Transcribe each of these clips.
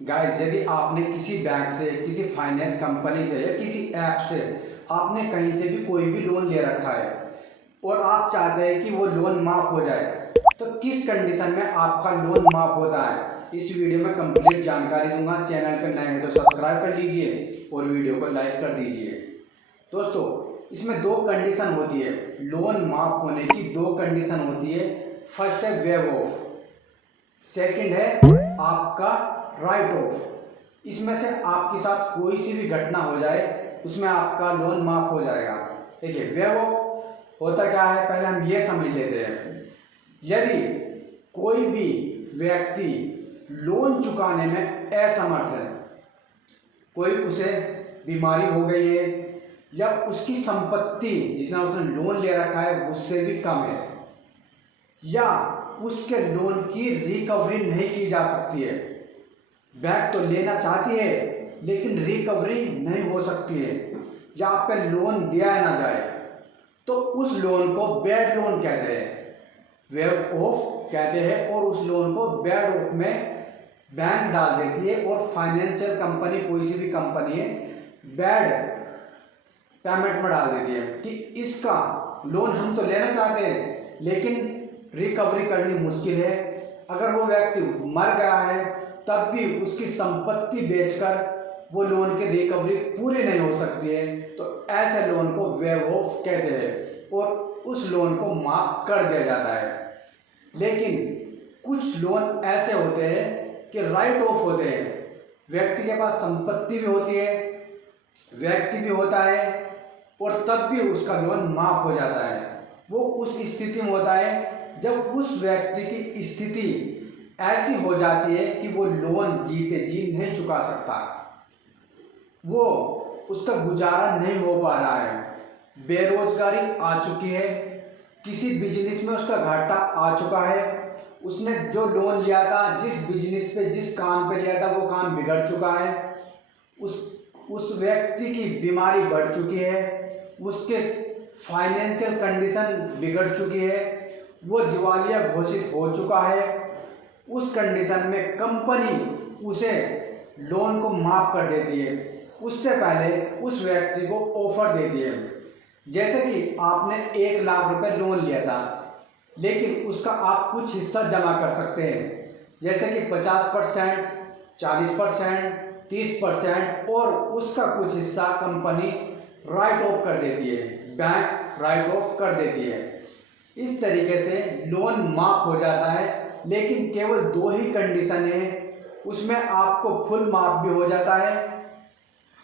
Guys, यदि आपने किसी बैंक से, किसी फाइनेंस कंपनी से या किसी ऐप से आपने कहीं से भी कोई भी लोन ले रखा है और आप चाहते हैं कि वो लोन माफ़ हो जाए, तो किस कंडीशन में आपका लोन माफ़ होता है, इस वीडियो में कंप्लीट जानकारी दूंगा। चैनल पर नए हैं तो सब्सक्राइब कर लीजिए और वीडियो को लाइक कर दीजिए। दोस्तों, इसमें दो कंडीशन होती है, लोन माफ़ होने की दो कंडीशन होती है। फर्स्ट है वेव ऑफ, सेकंड है आपका राइट ऑफ। इसमें से आपके साथ कोई सी भी घटना हो जाए उसमें आपका लोन माफ हो जाएगा। देखिए, वेव ऑफ होता क्या है, पहले हम ये समझ लेते हैं। यदि कोई भी व्यक्ति लोन चुकाने में असमर्थ है, कोई उसे बीमारी हो गई है या उसकी संपत्ति जितना उसने लोन ले रखा है उससे भी कम है, या उसके लोन की रिकवरी नहीं की जा सकती है, बैंक तो लेना चाहती है लेकिन रिकवरी नहीं हो सकती है, या आप पे लोन दिया ना जाए, तो उस लोन को बैड लोन कहते हैं, वेव ऑफ कहते हैं। और उस लोन को बैड ऑफ में बैंक डाल देती है और फाइनेंशियल कंपनी, कोई सी भी कंपनी है, बैड पेमेंट में डाल देती है कि इसका लोन हम तो लेना चाहते हैं लेकिन रिकवरी करनी मुश्किल है। अगर वो व्यक्ति मर गया है तब भी उसकी संपत्ति बेचकर वो लोन की रिकवरी पूरी नहीं हो सकती है, तो ऐसे लोन को वेव ऑफ कहते हैं और उस लोन को माफ कर दिया जाता है। लेकिन कुछ लोन ऐसे होते हैं कि राइट ऑफ होते हैं, व्यक्ति के पास संपत्ति भी होती है, व्यक्ति भी होता है और तब भी उसका लोन माफ हो जाता है। वो उस स्थिति में होता है जब उस व्यक्ति की स्थिति ऐसी हो जाती है कि वो लोन जीते जी नहीं चुका सकता, वो उसका गुजारा नहीं हो पा रहा है, बेरोजगारी आ चुकी है, किसी बिजनेस में उसका घाटा आ चुका है, उसने जो लोन लिया था, जिस बिजनेस पे, जिस काम पे लिया था, वो काम बिगड़ चुका है, उस व्यक्ति की बीमारी बढ़ चुकी है, उसके फाइनेंशियल कंडीशन बिगड़ चुकी है, वो दिवालिया घोषित हो चुका है। उस कंडीशन में कंपनी उसे लोन को माफ कर देती है, उससे पहले उस व्यक्ति को ऑफर देती है। जैसे कि आपने 1 लाख रुपए लोन लिया था लेकिन उसका आप कुछ हिस्सा जमा कर सकते हैं, जैसे कि 50%, 40%, 30%, और उसका कुछ हिस्सा कंपनी राइट ऑफ कर देती है, बैंक राइट ऑफ कर देती है। इस तरीके से लोन माफ हो जाता है, लेकिन केवल 2 ही कंडीशन है, उसमें आपको फुल माफ भी हो जाता है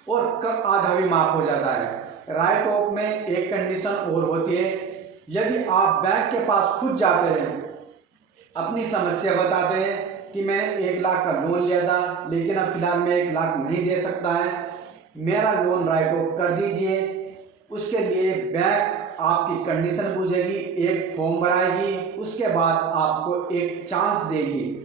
और आधा भी माफ हो जाता है। राइट ऑफ में एक कंडीशन और होती है, यदि आप बैंक के पास खुद जाते हैं, अपनी समस्या बताते हैं कि मैंने 1 लाख का लोन लिया था लेकिन अब फिलहाल मैं 1 लाख नहीं दे सकता है, मेरा लोन राइट ऑफ कर दीजिए, उसके लिए बैंक आपकी कंडीशन पूछेगी, एक फॉर्म भराएगी, उसके बाद आपको एक चांस देगी,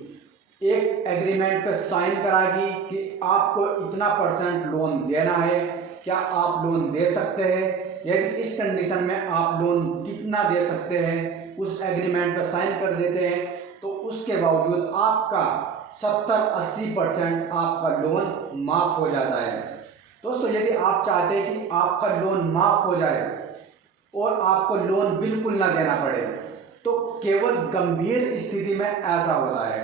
एक एग्रीमेंट पर साइन कराएगी कि आपको इतना % लोन देना है, क्या आप लोन दे सकते हैं, यदि इस कंडीशन में आप लोन कितना दे सकते हैं, उस एग्रीमेंट पर साइन कर देते हैं, तो उसके बावजूद आपका 70-80% आपका लोन माफ हो जाता है। दोस्तों, यदि आप चाहते हैं कि आपका लोन माफ हो जाए और आपको लोन बिल्कुल ना देना पड़े, तो केवल गंभीर स्थिति में ऐसा होता है।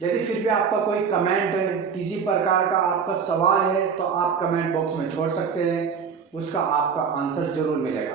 यदि फिर भी आपका कोई कमेंट, किसी प्रकार का आपका सवाल है, तो आप कमेंट बॉक्स में छोड़ सकते हैं, उसका आपका आंसर जरूर मिलेगा।